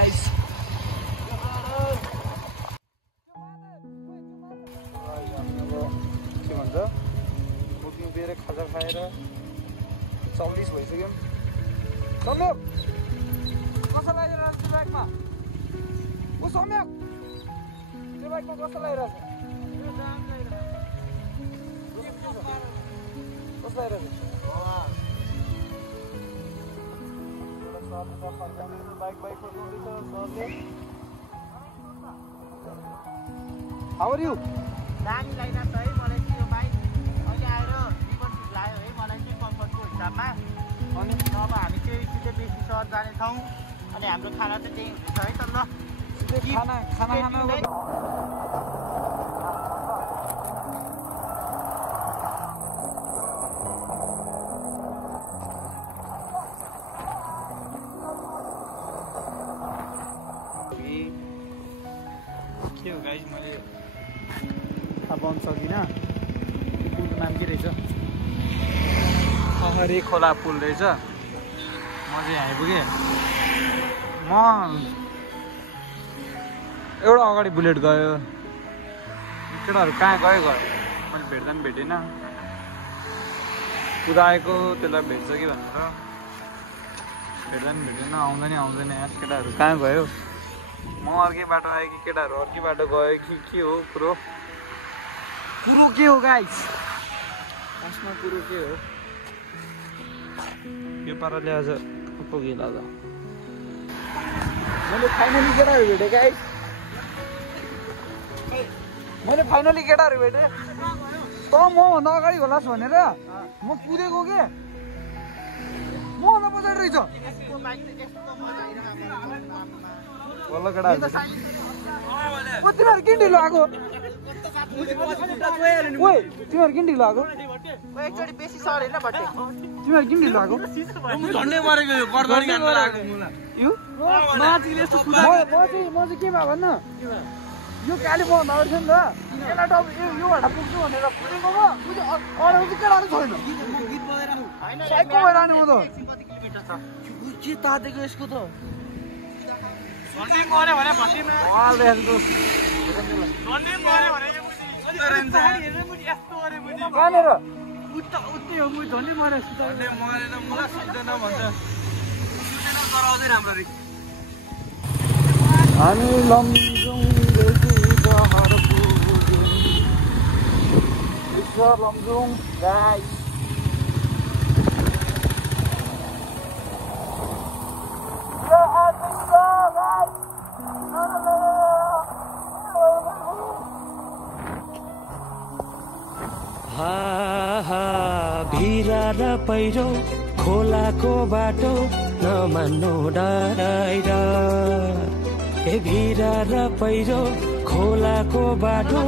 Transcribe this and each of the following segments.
Guys के भन्छ booking दिएर खाजा खाएर 40 भइसक्यो सम्यक कसो लागिरहेको छ बाइकमा ओ सम्यक त्यो बाइकमा कसो लागिरहेको छ कसो लागिरहेको How are you? दामी लागिरहेको छ है मलाई चाहिँ यो बाइक अहिले आएर डिपोजिट लाग्यो है मलाई चाहिँ कम्फर्टको हिसाबमा अनि अब हामी चाहिँ सिधै बेसी सहर जानेछौँ अनि हाम्रो खाना चाहिँ त्यही हुन्छ है त ल खाना के हो गाइस मैले थाहा पाउन सकिनँ पुलको नाम के रहेछ सहरी खोला पुल रहेछ म चाहिँ आइपुगेँ म एउटा अगाडि बुलेट गयो केटाहरू कहाँ गयो मैले भेट्दा पनि भेटिनँ कुदाएको त्यसलाई भेट्छ कि भनेर भेट्दा पनि भेटिनँ आउँदैन यार केटाहरू कहाँ गयो म अर्कै बाटो आएँ कि केटाहरू अर्कै बाटो गयो कि के हो कुरो के हो गाइस खासमा कुरो के हो यो पाराले आज पुगेला त मैले फाइनली केटाहरू भेटेँ गाइस मैले फाइनली केटाहरू भेटेँ त मभन्दा अगाडि होलास् भनेर म कुदेको के मभन्दा पछाडि रहेछ बल्ल केटा तिमीहरू किन ढिलो आएको तिमीहरू किन ढिलो आएको एकचोटि बेसी सहर होइन भट्टे तिमीहरू किन ढिलो आएको म चाहिँ केमा भन्न यो काली मभन्दा अगाडि छ नि त यसलाई त यो भाडा पुग्छु भनेर पुगेको म अरू चाहिँ केटाहरू छैन साइको भएर आने म त के तातेको यसको त कहाँनिर उतै हो म झन्डै मरेको हामी लमजुङ गाइस भिरा र पहिरो खोलाको बाटो नमान्नु डराएर ए भिरा र पहिरो खोलाको बाटो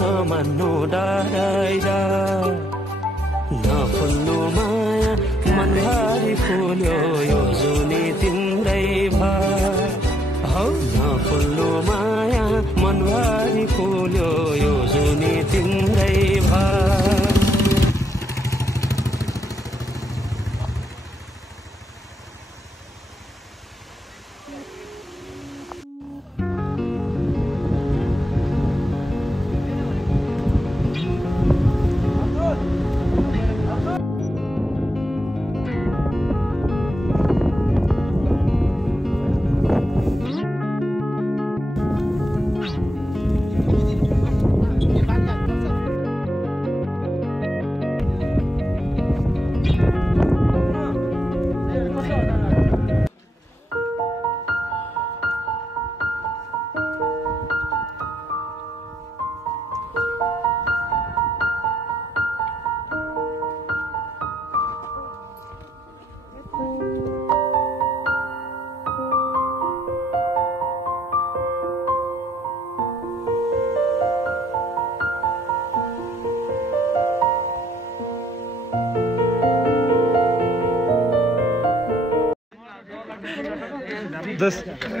नमान्नु डराएर नफुल्नु माया मनभरि फुल्यो यो जुनी तिम्रै भर हौ नफुल्नु माया मनभरि फुल्यो यो जुनी तिम्रै भर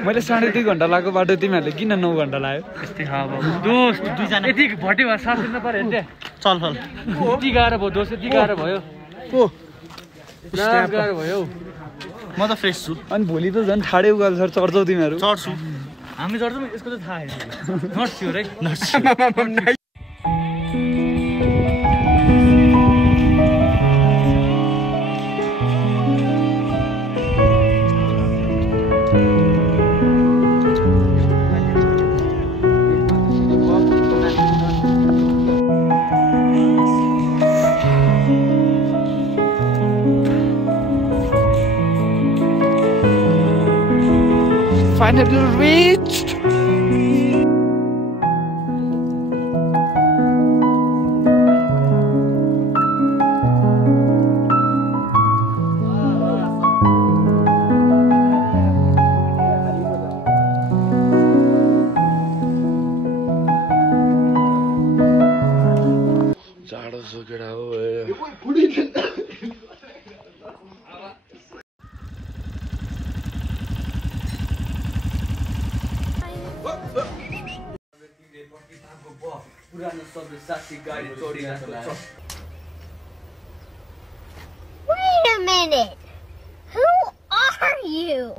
मैले 2.5 घन्टा लागेको बाटो तिमीहरूले किन 9 घन्टा लाग्यो यस्तै दोस्त दुईजना यति भट्टी भएर साथ दिनु पर्यो नि चल यति गाह्रो भयो दोस्त यति गाह्रो भयो गाह्रो भयो म त फ्रेस छु अनि भोलि त झन् ठाडे उकालो सर चढ्छौ तिमीहरू चढ्छु हामी चढ्छौँ यसको त थाहा छैन नट स्योर है Finally reached. जाडो सोकेडा हो Wait a minute. Who are you?